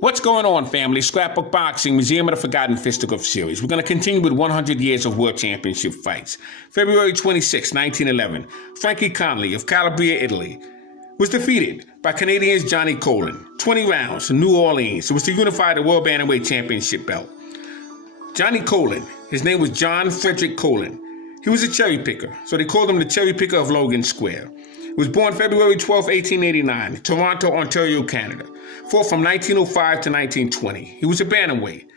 What's going on, family? Scrapbook Boxing, Museum of the Forgotten Fisticuffs Series. We're going to continue with 100 years of World Championship fights. February 26, 1911, Frankie Connolly of Calabria, Italy, was defeated by Canadian's Johnny Colin. 20 rounds in New Orleans. It was to unify the World Bantamweight Championship belt. Johnny Colin, his name was John Frederick Colin. He was a cherry picker, so they called him the cherry picker of Logan Square. He was born February 12, 1889, in Toronto, Ontario, Canada. Fought from 1905 to 1920. He was a bantamweight. He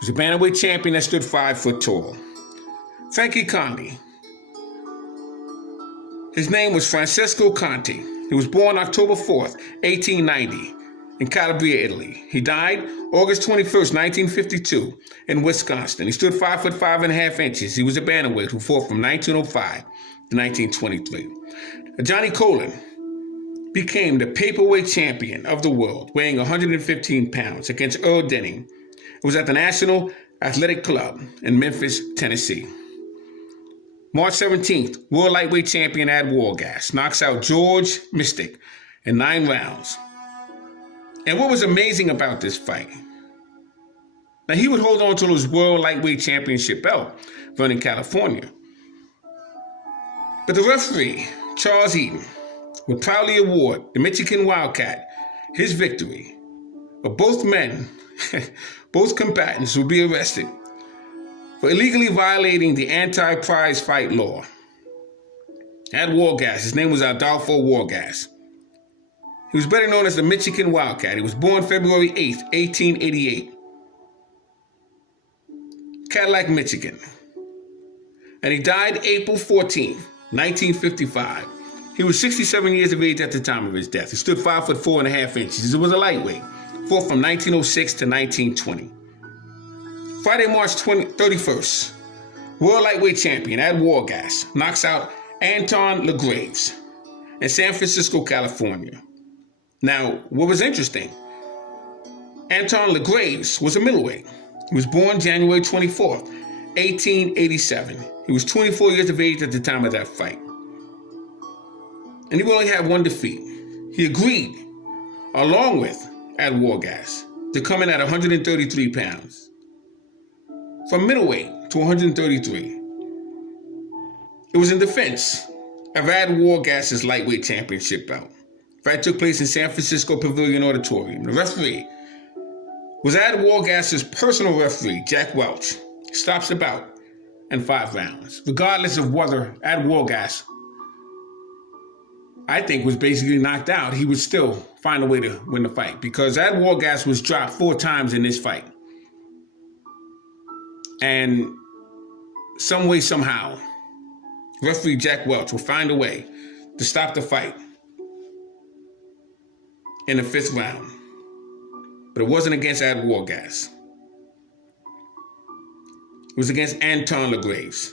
was a bantamweight champion that stood 5 foot tall. Frankie Connolly. His name was Francesco Conti. He was born October 4th, 1890, in Calabria, Italy. He died August 21st, 1952, in Wisconsin. He stood 5 foot 5.5 inches. He was a bantamweight who fought from 1905 to 1923. Johnny Colin became the paperweight champion of the world, weighing 115 pounds, against Earl Denning. It was at the National Athletic Club in Memphis, Tennessee. March 17th, world lightweight champion Ad Wargas knocks out George Mystic in 9 rounds. And what was amazing about this fight, now he would hold on to his world lightweight championship belt, Vernon, California. But the referee, Charles Eaton, would proudly award the Michigan Wildcat his victory. But both men, both combatants, would be arrested for illegally violating the anti-prize fight law. Ad Wargas, his name was Adolfo Wargas. He was better known as the Michigan Wildcat. He was born February 8th, 1888, Cadillac, Michigan. And he died April 14th, 1955. He was 67 years of age at the time of his death. He stood 5 foot 4.5 inches. He was a lightweight. Fought from 1906 to 1920. Friday, March 31st, world lightweight champion Ad Wargas knocks out Anton LaGraves in San Francisco, California. Now, what was interesting, Anton LaGraves was a middleweight. He was born January 24th, 1887. He was 24 years of age at the time of that fight. And he only had one defeat. He agreed, along with Ad Wargas, to come in at 133 pounds. From middleweight to 133. It was in defense of Ad Wargas' lightweight championship belt. The fight took place in San Francisco Pavilion Auditorium. The referee was Ad Wargas' personal referee, Jack Welch. He stops the bout in 5 rounds. Regardless of whether Ad Wargas, I think, was basically knocked out, he would still find a way to win the fight because Ad Wargas was dropped 4 times in this fight. And some way, somehow, referee Jack Welch will find a way to stop the fight in the 5th round. But it wasn't against Ad Wargas. It was against Anton LaGraves.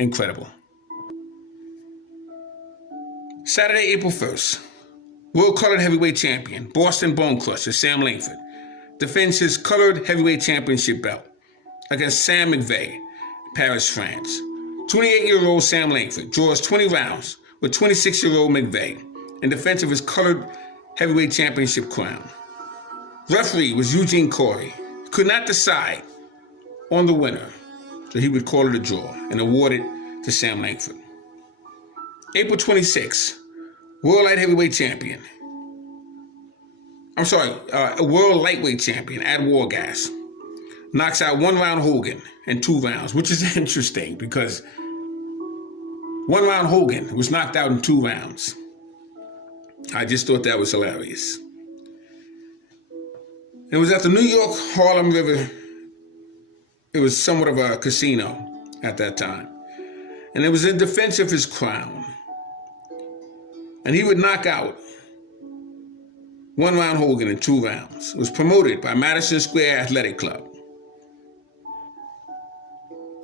Incredible. Saturday, April 1st, world colored heavyweight champion, Boston Bone Crusher Sam Langford, defends his colored heavyweight championship belt against Sam McVeigh, Paris, France. 28-year-old Sam Langford draws 20 rounds with 26-year-old McVeigh in defense of his colored heavyweight championship crown. Referee was Eugene Corey. He could not decide on the winner, so he would call it a draw and award it to Sam Langford. April 26th, world light heavyweight champion. World lightweight champion, Ad Wargas, knocks out 1-round Hogan in 2 rounds, which is interesting because 1-round Hogan was knocked out in 2 rounds. I just thought that was hilarious. It was at the New York Harlem River. It was somewhat of a casino at that time. And it was in defense of his crown. And he would knock out 1-round Hogan in 2 rounds. It was promoted by Madison Square Athletic Club.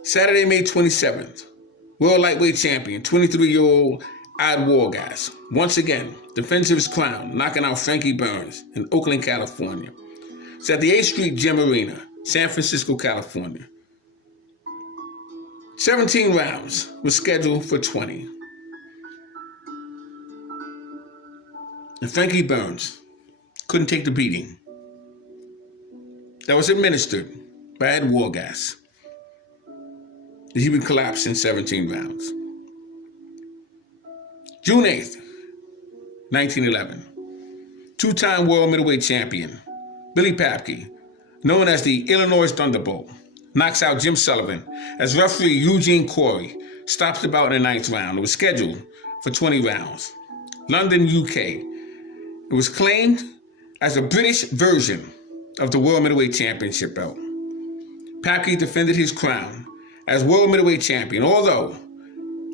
Saturday, May 27th, world lightweight champion, 23-year-old Ad Wargas, once again, defends his crown, knocking out Frankie Burns in Oakland, California. It's at the 8th Street Gym Arena, San Francisco, California. 17 rounds was scheduled for 20. And Frankie Burns couldn't take the beating. that was administered by Ed Wargas. He would collapse in 17 rounds. June 8th, 1911. Two-time world middleweight champion Billy Papke, known as the Illinois Thunderbolt, knocks out Jim Sullivan as referee Eugene Corey stops the bout in the 9th round. It was scheduled for 20 rounds. London, UK. It was claimed as a British version of the World Middleweight Championship belt. Papke defended his crown as World Middleweight Champion, although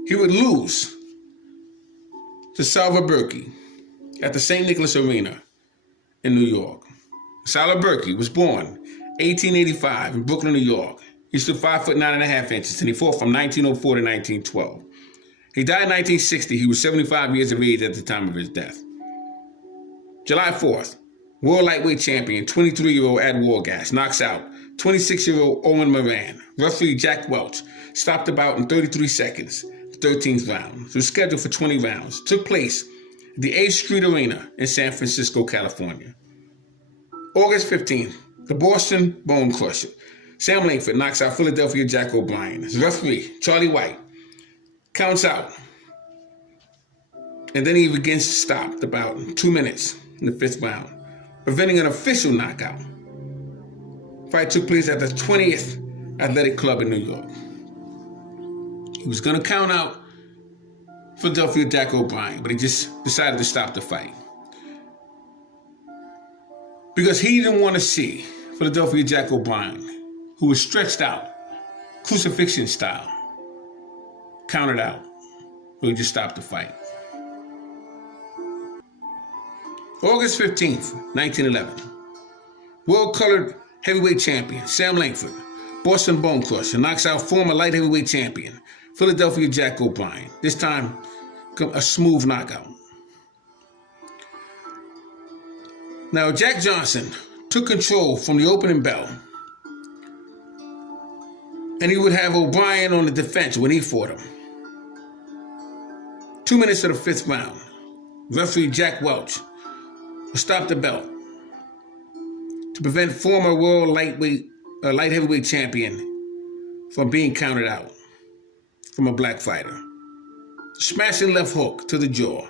he would lose to Salva Berkey at the St. Nicholas Arena in New York. Salva Berkey was born 1885 in Brooklyn, New York. He stood 5 foot 9.5 inches, and he fought from 1904 to 1912. He died in 1960. He was 75 years of age at the time of his death. July 4th, world lightweight champion, 23-year-old Ed Wargas knocks out 26-year-old Owen Moran. Referee Jack Welch stopped the bout in 33 seconds, the 13th round. It was scheduled for 20 rounds. It took place at the 8th Street Arena in San Francisco, California. August 15th, the Boston Bone Crusher, Sam Langford, knocks out Philadelphia Jack O'Brien. His referee, Charlie White, counts out, and then he begins to stop the bout in 2 minutes in the 5th round, preventing an official knockout. The fight took place at the 20th Athletic Club in New York. He was going to count out Philadelphia Jack O'Brien, but he just decided to stop the fight because he didn't want to see Philadelphia Jack O'Brien, who was stretched out, crucifixion style, counted out. So he just stopped the fight. August 15th, 1911. World colored heavyweight champion Sam Langford, Boston Bone Crusher, knocks out former light heavyweight champion Philadelphia Jack O'Brien. This time, a smooth knockout. Now, Jack Johnson took control from the opening bell, and he would have O'Brien on the defense when he fought him. 2 minutes of the 5th round, referee Jack Welch would stop the belt to prevent former world light heavyweight champion from being counted out from a black fighter. Smashing left hook to the jaw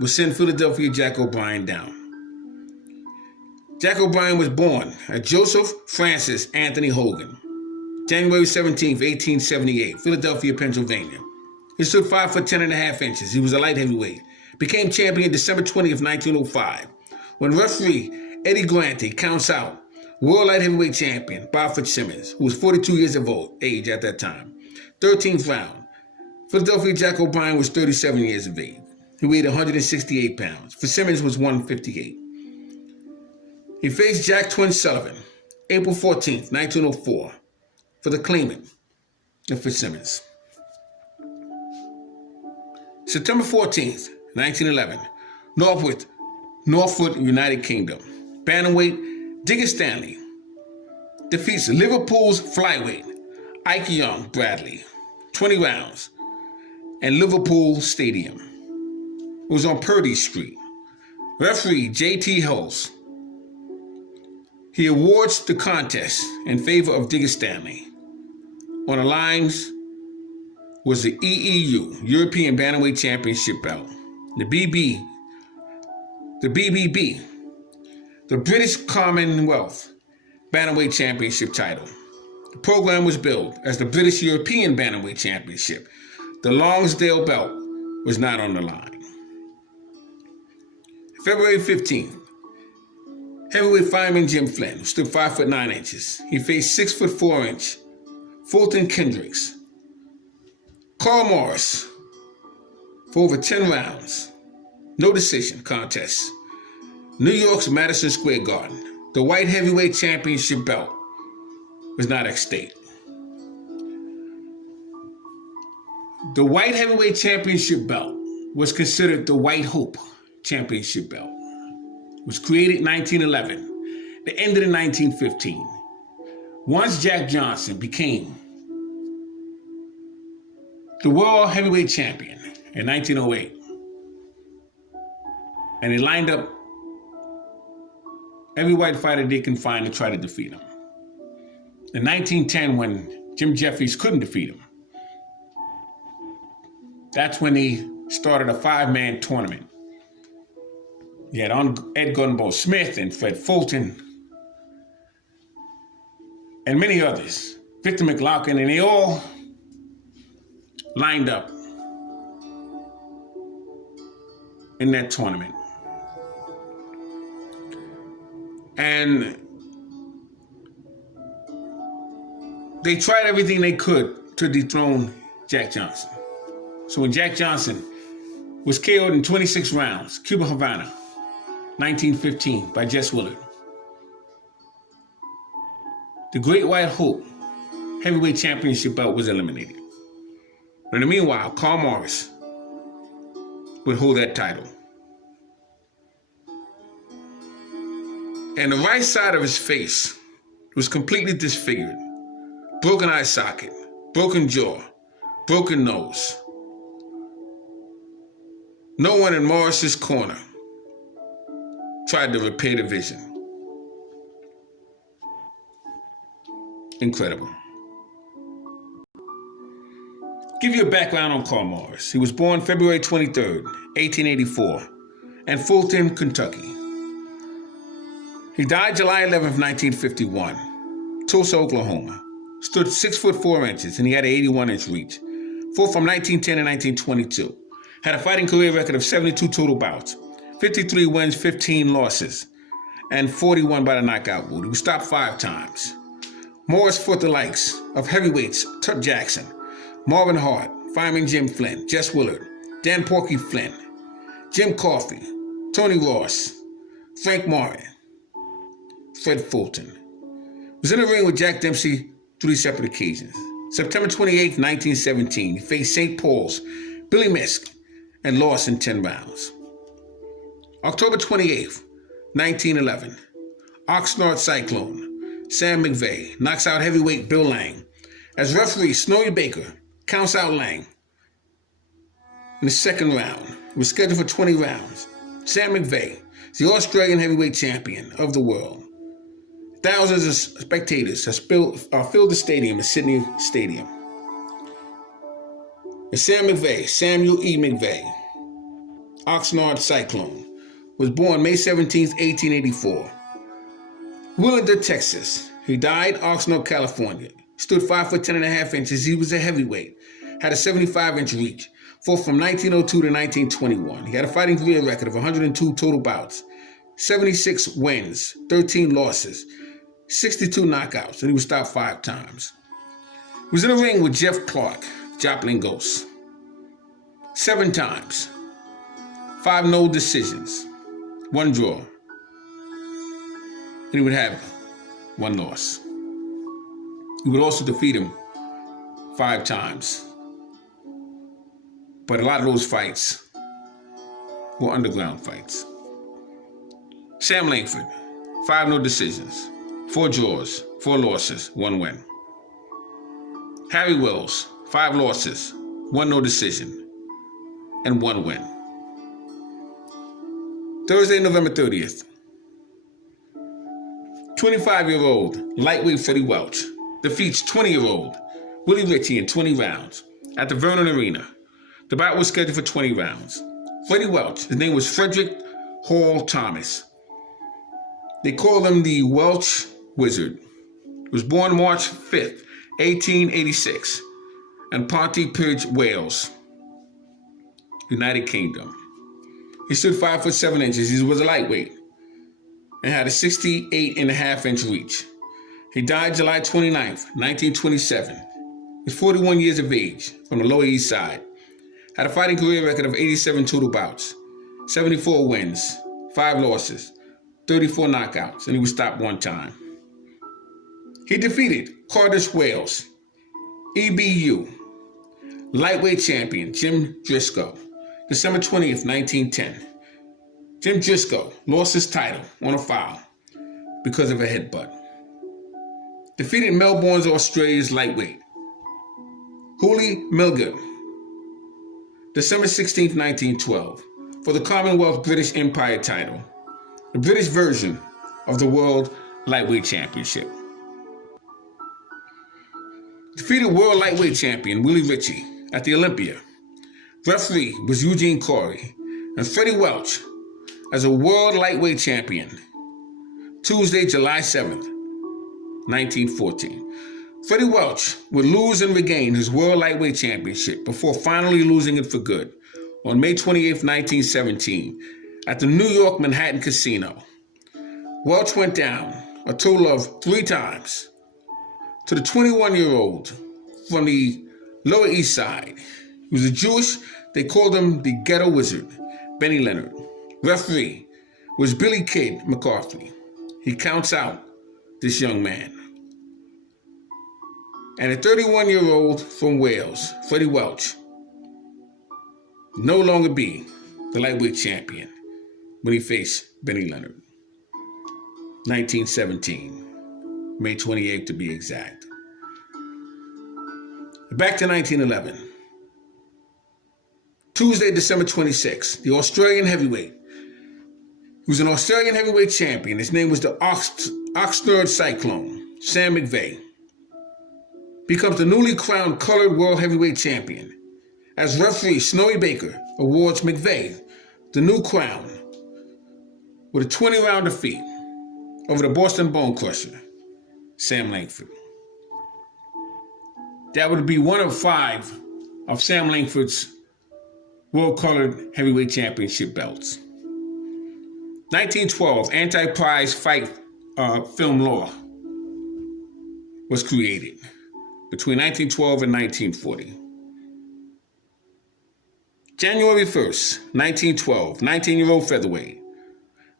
would send Philadelphia Jack O'Brien down. Jack O'Brien was born as Joseph Francis Anthony Hogan, January 17, 1878, Philadelphia, Pennsylvania. He stood 5 foot 10.5 inches. He was a light heavyweight. Became champion December 20th, 1905, when referee Eddie Grante counts out world light heavyweight champion Bob Fitzsimmons, who was 42 years of age at that time. 13th round. Philadelphia Jack O'Brien was 37 years of age. He weighed 168 pounds. Fitzsimmons was 158. He faced Jack Twin Sullivan, April 14th, 1904, for the claimant of Fitzsimmons. September 14th, 1911, Norfolk, United Kingdom. Bantamweight Digger Stanley defeats Liverpool's flyweight Ike Young Bradley, 20 rounds, in Liverpool Stadium. It was on Purdy Street. Referee J.T. Hulse. He awards the contest in favor of Digger Stanley. On the lines was the EEU, European Bantamweight Championship belt, the BBB, the British Commonwealth Bantamweight Championship title. The program was billed as the British European Bantamweight Championship. The Lonsdale belt was not on the line. February 15th, heavyweight fireman Jim Flynn, who stood 5 foot 9 inches. He faced 6 foot 4 inch Fulton Kendricks. Carl Morris for over 10 rounds. No decision contest. New York's Madison Square Garden. The white heavyweight championship belt was not at stake. The white heavyweight championship belt was considered the White Hope championship belt. It was created in 1911. It ended in 1915. Once Jack Johnson became the world heavyweight champion in 1908, and he lined up every white fighter they can find to try to defeat him. In 1910, when Jim Jeffries couldn't defeat him, that's when he started a 5-man tournament. He had Ed Gunboat Smith and Fred Fulton and many others, Victor McLaughlin, and they all lined up in that tournament. And they tried everything they could to dethrone Jack Johnson. So when Jack Johnson was KO'd in 26 rounds, Cuba Havana, 1915, by Jess Willard, the Great White Hope heavyweight championship belt was eliminated. But in the meanwhile, Carl Morris would hold that title. And the right side of his face was completely disfigured. Broken eye socket, broken jaw, broken nose. No one in Morris's corner tried to repair the vision. Incredible. Give you a background on Carl Morris. He was born February 23rd, 1884, in Fulton, Kentucky. He died July 11th, 1951, Tulsa, Oklahoma. Stood 6'4" and he had an 81-inch reach. Fought from 1910 to 1922. Had a fighting career record of 72 total bouts, 53 wins, 15 losses, and 41 by the knockout rule. He was stopped 5 times. Morris fought the likes of heavyweights Tut Jackson, Marvin Hart, Fireman Jim Flynn, Jess Willard, Dan Porky Flynn, Jim Coffey, Tony Ross, Frank Martin, Fred Fulton. Was in the ring with Jack Dempsey 3 separate occasions. September 28, 1917, he faced St. Paul's Billy Misk and lost in 10 rounds. October 28, 1911, Oxnard Cyclone, Sam McVeigh knocks out heavyweight Bill Lang as referee Snowy Baker counts out Lang in the second round. It was scheduled for 20 rounds. Sam McVeigh is the Australian heavyweight champion of the world. Thousands of spectators have filled the stadium at Sydney Stadium. And Sam McVeigh, Samuel E. McVeigh, Oxnard Cyclone, was born May 17, 1884. Willard, Texas. He died Oxnard, California. Stood 5'10.5". He was a heavyweight. Had a 75-inch reach. Fought from 1902 to 1921. He had a fighting career record of 102 total bouts, 76 wins, 13 losses, 62 knockouts, and he was stopped 5 times. He was in the ring with Jeff Clark, Joplin Ghost, 7 times, 5 no decisions, 1 draw, and he would have 1 loss. He would also defeat him 5 times. But a lot of those fights were underground fights. Sam Langford, 5 no decisions, 4 draws, 4 losses, 1 win. Harry Wells, 5 losses, 1 no decision, and 1 win. Thursday, November 30th. 25-year-old lightweight Freddie Welch defeats 20-year-old Willie Ritchie in 20 rounds at the Vernon Arena. The bout was scheduled for 20 rounds. Freddie Welch, his name was Frederick Hall Thomas. They called him the Welch Wizard. He was born March 5th, 1886, in Pontypridd, Wales, United Kingdom. He stood 5'7". He was a lightweight and had a 68.5-inch reach. He died July 29th, 1927. He was 41 years of age from the Lower East Side. Had a fighting career record of 87 total bouts, 74 wins, 5 losses, 34 knockouts, and he was stopped 1 time. He defeated Cardiff, Wales, EBU, lightweight champion Jim Driscoll, December 20th, 1910. Jim Driscoll lost his title on a foul because of a headbutt. Defeated Melbourne's Australia's lightweight, Hooley Milgard, December 16th, 1912, for the Commonwealth British Empire title, the British version of the World Lightweight Championship. Defeated World Lightweight Champion Willie Ritchie at the Olympia. Referee was Eugene Corey, and Freddie Welch as a World Lightweight Champion, Tuesday, July 7th, 1914. Freddie Welch would lose and regain his World Lightweight Championship before finally losing it for good on May 28, 1917, at the New York Manhattan Casino. Welch went down a total of 3 times to the 21-year-old from the Lower East Side. He was a Jewish, they called him the Ghetto Wizard, Benny Leonard. Referee was Billy Kid McCarthy. He counts out this young man. And a 31-year-old from Wales, Freddie Welch, no longer be the lightweight champion when he faced Benny Leonard. 1917, May 28th to be exact. Back to 1911. Tuesday, December 26th, the Australian heavyweight. He was an Australian heavyweight champion. His name was the Oxnard Cyclone, Sam McVeigh. Becomes the newly crowned colored world heavyweight champion, as referee Snowy Baker awards McVeigh the new crown with a 20-round defeat over the Boston Bone Crusher, Sam Langford. That would be one of 5 of Sam Langford's world-colored heavyweight championship belts. 1912, anti-prize fight film law was created between 1912 and 1940. January 1st, 1912, 19-year-old featherweight,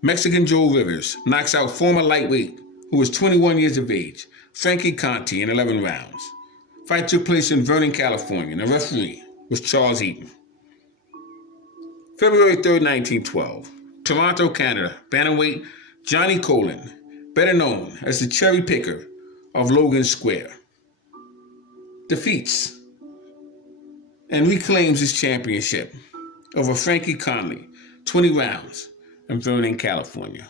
Mexican Joe Rivers knocks out former lightweight who was 21 years of age, Frankie Conti, in 11 rounds. Fight took place in Vernon, California, and the referee was Charles Eaton. February 3rd, 1912, Toronto, Canada, bantamweight Johnny Colin, better known as the cherry picker of Logan Square, defeats and reclaims his championship over Frankie Conley, 20 rounds, in Vernon, California.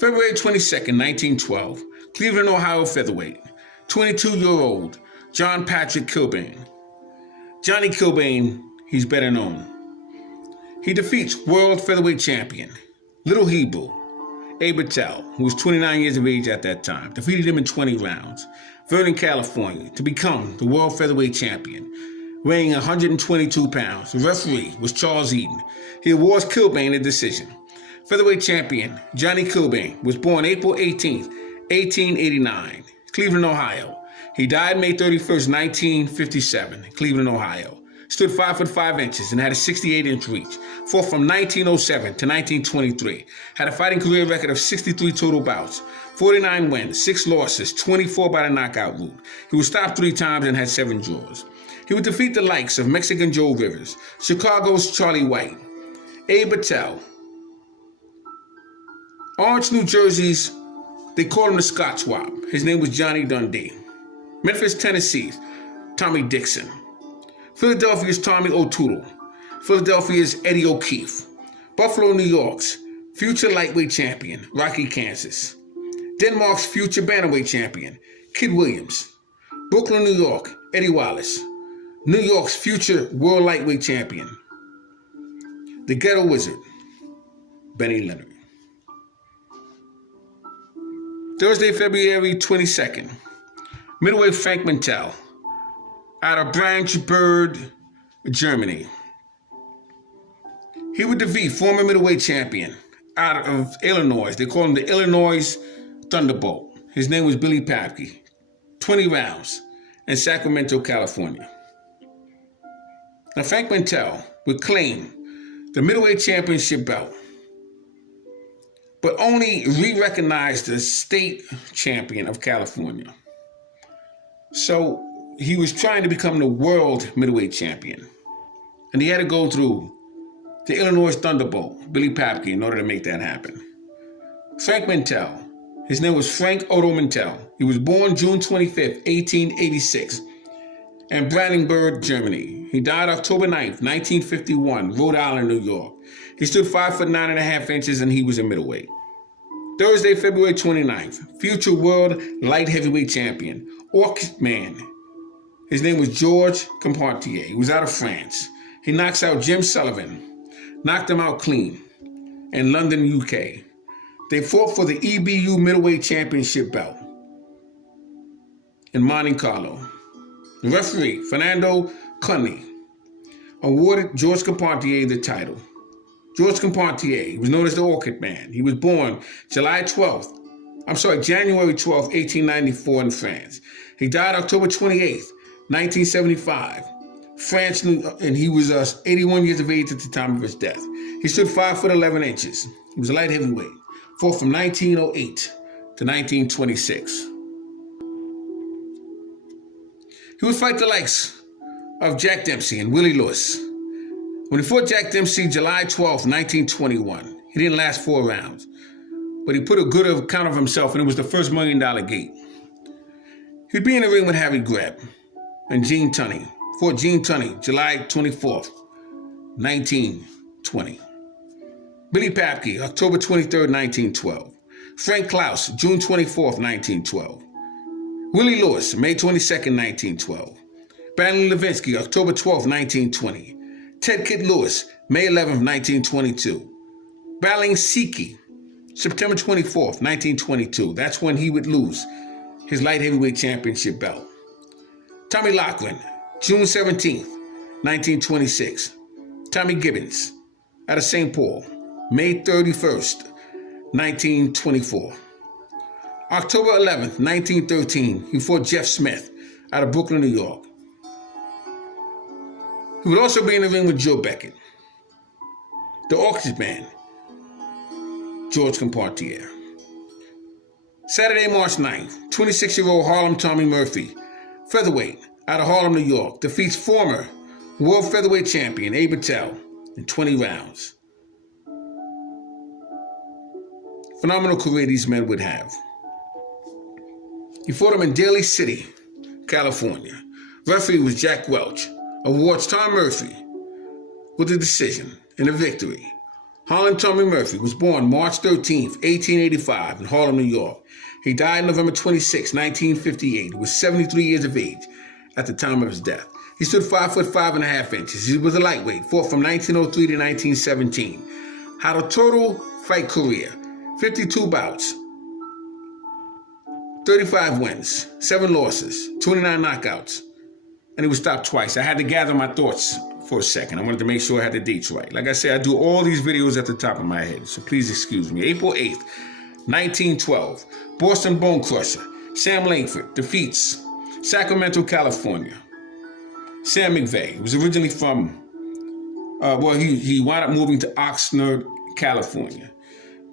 February 22nd, 1912, Cleveland, Ohio featherweight, 22-year-old John Patrick Kilbane. Johnny Kilbane, he's better known. He defeats world featherweight champion Little Hebrew, Abe Patel, who was 29 years of age at that time, defeated him in 20 rounds, Vernon, California, to become the world featherweight champion, weighing 122 pounds. The referee was Charles Eaton. He awards Kilbane a decision. Featherweight champion Johnny Kilbane was born April 18, 1889, Cleveland, Ohio. He died May 31st, 1957, Cleveland, Ohio. Stood 5'5" and had a 68-inch reach. Fought from 1907 to 1923. Had a fighting career record of 63 total bouts, 49 wins, 6 losses, 24 by the knockout route. He was stopped 3 times and had 7 draws. He would defeat the likes of Mexican Joe Rivers, Chicago's Charlie White, Abe Patel, Orange, New Jersey's, they called him the Scott Swab. His name was Johnny Dundee. Memphis, Tennessee's Tommy Dixon. Philadelphia's Tommy O'Toole. Philadelphia's Eddie O'Keefe. Buffalo, New York's future lightweight champion, Rocky Kansas. Denmark's future bantamweight champion, Kid Williams. Brooklyn, New York, Eddie Wallace. New York's future world lightweight champion, the Ghetto Wizard, Benny Leonard. Thursday, February 22nd, middleweight Frank Mintel, out of Branchburg, Germany. He would defeat former middleweight champion out of Illinois. They call him the Illinois Thunderbolt. His name was Billy Papke. 20 rounds in Sacramento, California. Now, Frank Mintel would claim the middleweight championship belt, but only re-recognized the state champion of California. So he was trying to become the world middleweight champion. And he had to go through the Illinois Thunderbolt, Billy Papke, in order to make that happen. Frank Mintel, his name was Frank Otto Mintel. He was born June 25th, 1886, in Brandenburg, Germany. He died October 9th, 1951, Rhode Island, New York. He stood 5'9.5" and he was a middleweight. Thursday, February 29th, future world light heavyweight champion, Orchid Man. His name was Georges Carpentier. He was out of France. He knocks out Jim Sullivan, knocked him out clean in London, UK. They fought for the EBU middleweight championship belt in Monte Carlo. The referee, Fernando Cunny, awarded Georges Carpentier the title. Georges Carpentier was known as the Orchid Man. He was born January 12th, 1894 in France. He died October 28th, 1975. France, and he was 81 years of age at the time of his death. He stood 5'11". He was a light heavyweight. Fought from 1908 to 1926. He would fight the likes of Jack Dempsey and Willie Lewis. When he fought Jack Dempsey July 12, 1921, he didn't last 4 rounds, but he put a good account of himself, and it was the first $1 Million gate. He'd be in the ring with Harry Greb and Gene Tunney. Fought Gene Tunney July 24th, 1920. Billy Papke, October 23rd, 1912. Frank Klaus, June 24th, 1912. Willie Lewis, May 22nd, 1912. Battling Levinsky, October 12th, 1920. Ted Kid Lewis, May 11th, 1922. Battling Siki, September 24th, 1922. That's when he would lose his light heavyweight championship belt. Tommy Loughran, June 17th, 1926. Tommy Gibbons, out of St. Paul, May 31st, 1924. October 11th, 1913, he fought Jeff Smith out of Brooklyn, New York. He would also be in the ring with Joe Beckett. The Orchid Man, Georges Carpentier. Saturday, March 9th, 26-year-old Harlem Tommy Murphy, featherweight, out of Harlem, New York, defeats former world featherweight champion Abe Patel in 20 rounds. Phenomenal career these men would have. He fought him in Daly City, California. Referee was Jack Welch. Awards Tom Murphy with a decision and a victory. Harlem Tommy Murphy was born March 13th, 1885 in Harlem, New York. He died November 26, 1958. He was 73 years of age at the time of his death. He stood 5'5.5". He was a lightweight, fought from 1903 to 1917. Had a total fight career, 52 bouts, 35 wins, 7 losses, 29 knockouts, and he was stopped twice. I had to gather my thoughts for a second. I wanted to make sure I had the dates right. Like I said, I do all these videos at the top of my head, so please excuse me. April 8th, 1912, Boston Bone Crusher, Sam Langford defeats Sacramento, California, Sam McVeigh. He was originally from, he wound up moving to Oxnard, California,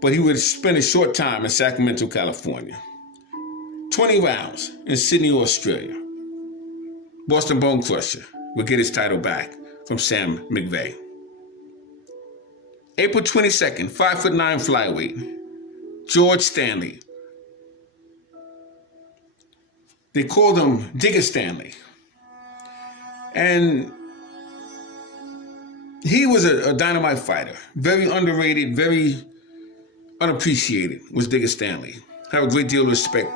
but he would spend a short time in Sacramento, California. 20 rounds in Sydney, Australia. Boston Bone Crusher would get his title back from Sam McVeigh. April 22nd, 5'9" flyweight, George Stanley. They called him Digger Stanley. And he was a dynamite fighter. Very underrated, very unappreciated was Digger Stanley. I have a great deal of respect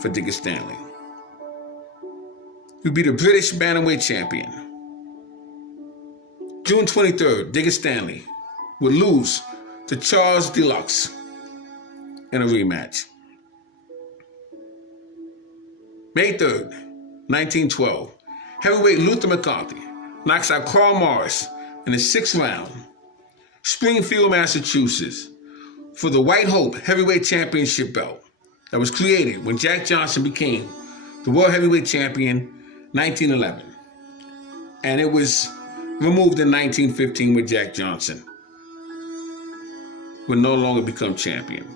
for Digger Stanley. He'd be the British bantamweight champion. June 23rd, Digger Stanley would lose to Charles Deluxe in a rematch. May 3rd, 1912, heavyweight Luther McCarthy knocks out Carl Morris in the 6th round, Springfield, Massachusetts, for the White Hope Heavyweight Championship belt that was created when Jack Johnson became the World Heavyweight Champion 1911. And it was removed in 1915 with Jack Johnson would no longer become champion.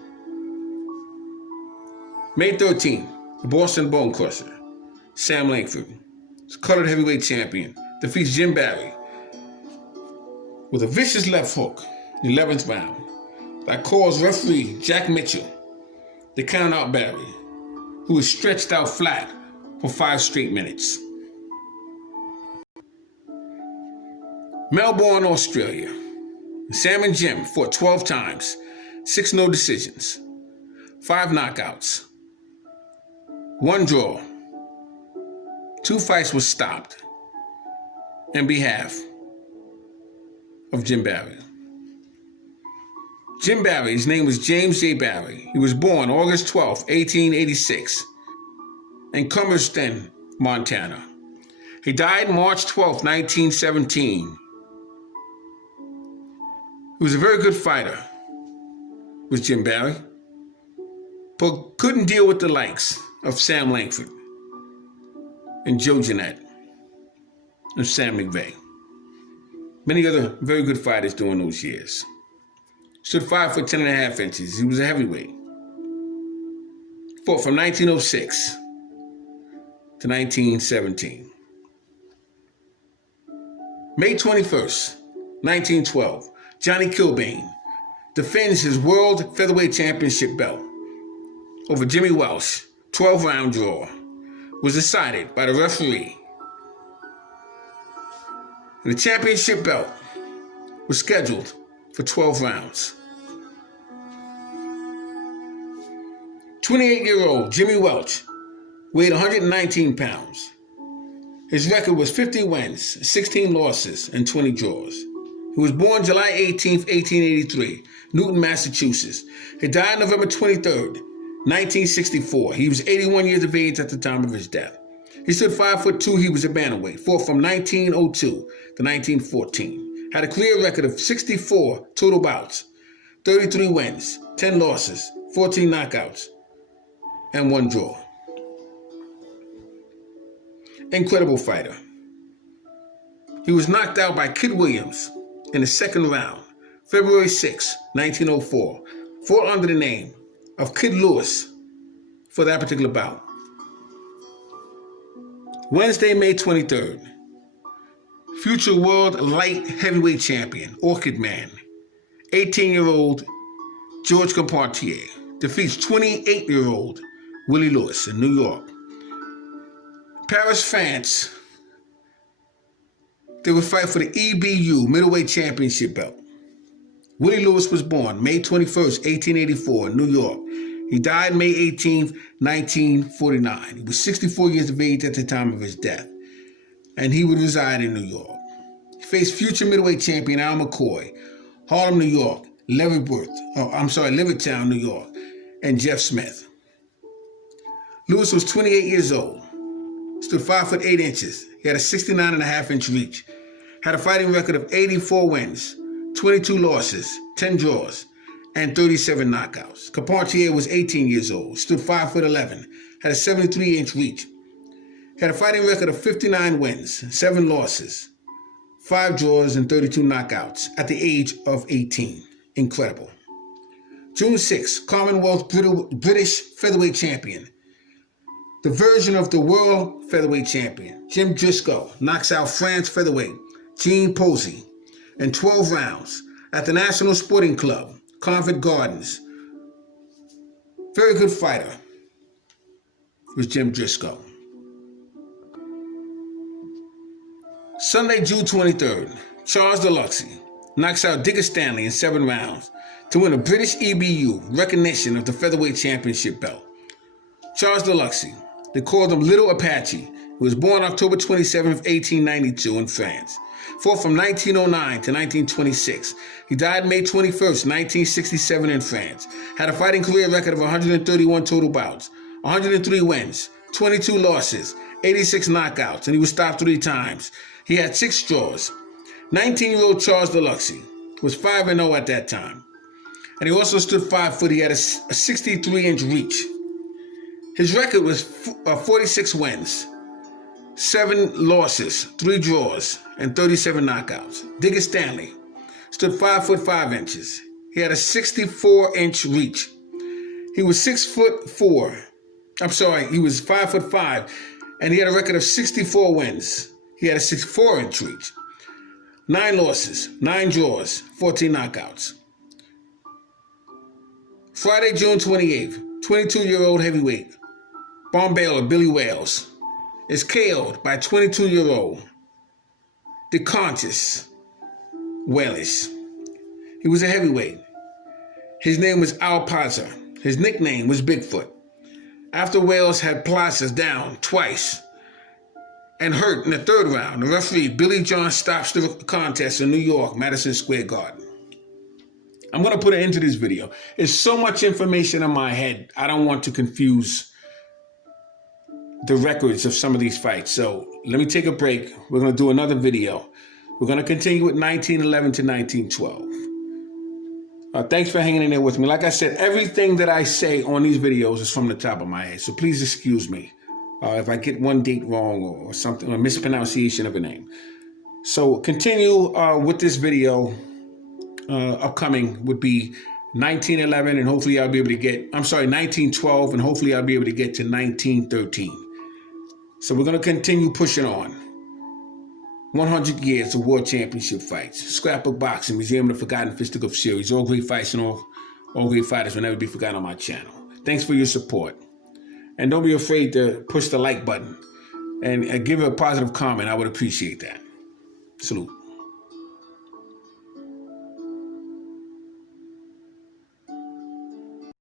May 13th, the Boston Bone Crusher, Sam Langford, colored heavyweight champion, defeats Jim Barry with a vicious left hook in the 11th round that caused referee Jack Mitchell to count out Barry, who was stretched out flat for 5 straight minutes. Melbourne, Australia. Sam and Jim fought 12 times, 6 no decisions, 5 knockouts, 1 draw. 2 fights were stopped in behalf of Jim Barry. Jim Barry, his name was James J. Barry. He was born August 12, 1886, in Cumberston, Montana. He died March 12, 1917. He was a very good fighter, was Jim Barry, but couldn't deal with the likes of Sam Langford and Joe Jeanette and Sam McVeigh. Many other very good fighters during those years. Stood 5 foot 10 and a half inches. He was a heavyweight. Fought from 1906 to 1917. May 21st, 1912, Johnny Kilbane defends his World Featherweight Championship belt over Jimmy Welsh. 12-round draw was decided by the referee. And the championship belt was scheduled for 12 rounds. 28-year-old Jimmy Welch weighed 119 pounds. His record was 50 wins, 16 losses, and 20 draws. He was born July 18, 1883, Newton, Massachusetts. He died November 23, 1964. He was 81 years of age at the time of his death. He stood 5'2". He was a bantamweight. Fought from 1902 to 1914. Had a clear record of 64 total bouts, 33 wins, 10 losses, 14 knockouts, and 1 draw. Incredible fighter. He was knocked out by Kid Williams in the second round, February 6, 1904. Fought under the name of Kid Lewis for that particular bout. Wednesday, May 23rd, future world light heavyweight champion, Orchid Man, 18-year-old George Carpentier defeats 28-year-old Willie Lewis in New York. Paris, France, they would fight for the EBU middleweight championship belt. Willie Lewis was born May 21st, 1884 in New York. He died May 18th, 1949. He was 64 years of age at the time of his death, and he would reside in New York. He faced future middleweight champion Al McCoy, Harlem, New York, Levittown, New York, and Jeff Smith. Lewis was 28 years old, stood 5 foot 8 inches. He had a 69.5-inch reach, had a fighting record of 84 wins, 22 losses, 10 draws, and 37 knockouts. Carpentier was 18 years old, stood 5 foot 11, had a 73-inch reach, had a fighting record of 59 wins, 7 losses, 5 draws, and 32 knockouts at the age of 18. Incredible. June 6, Commonwealth British featherweight champion, the version of the world featherweight champion, Jim Driscoll, knocks out France featherweight Gene Posey in 12 rounds at the National Sporting Club, Covent Gardens. Very good fighter was Jim Driscoll. Sunday, June 23rd, Charles Deluxy knocks out Digger Stanley in 7 rounds to win a British EBU recognition of the featherweight championship belt. Charles Deluxy, they called him Little Apache. He was born October 27, 1892 in France. Fought from 1909 to 1926. He died May 21, 1967 in France. Had a fighting career record of 131 total bouts, 103 wins, 22 losses, 86 knockouts, and he was stopped 3 times. He had 6 draws. 19-year-old Charles Deluxy was 5-0 at that time. And he also stood 5 foot. He had a 63-inch reach. His record was 46 wins, 7 losses, 3 draws, and 37 knockouts. Digger Stanley stood 5 foot 5 inches. He had a 64-inch reach. He was 5 foot 5, and he had a record of 64 wins. He had a 64-inch reach. 9 losses, 9 draws, 14 knockouts. Friday, June 28th, 22-year-old heavyweight Bombaler Billy Wales is KO'd by 22-year-old DeContis Wales. He was a heavyweight. His name was Al Paza. His nickname was Bigfoot. After Wales had Plaza down twice and hurt in the third round, the referee, Billy John, stops the contest in New York, Madison Square Garden. I'm going to put an end to this video. There's so much information in my head, I don't want to confuse the records of some of these fights. So let me take a break. We're going to do another video. We're going to continue with 1911 to 1912. Thanks for hanging in there with me. Like I said, everything that I say on these videos is from the top of my head. So please excuse me if I get one date wrong or something, or mispronunciation of a name. So continue with this video. Upcoming would be 1911, and hopefully I'll be able to get, 1912, and hopefully I'll be able to get to 1913. So we're going to continue pushing on. 100 years of World Championship fights. Scrapbook Boxing, Museum of the Forgotten Fisticuffs Series. All great fights and all great fighters will never be forgotten on my channel. Thanks for your support. And don't be afraid to push the like button and give a positive comment. I would appreciate that. Salute.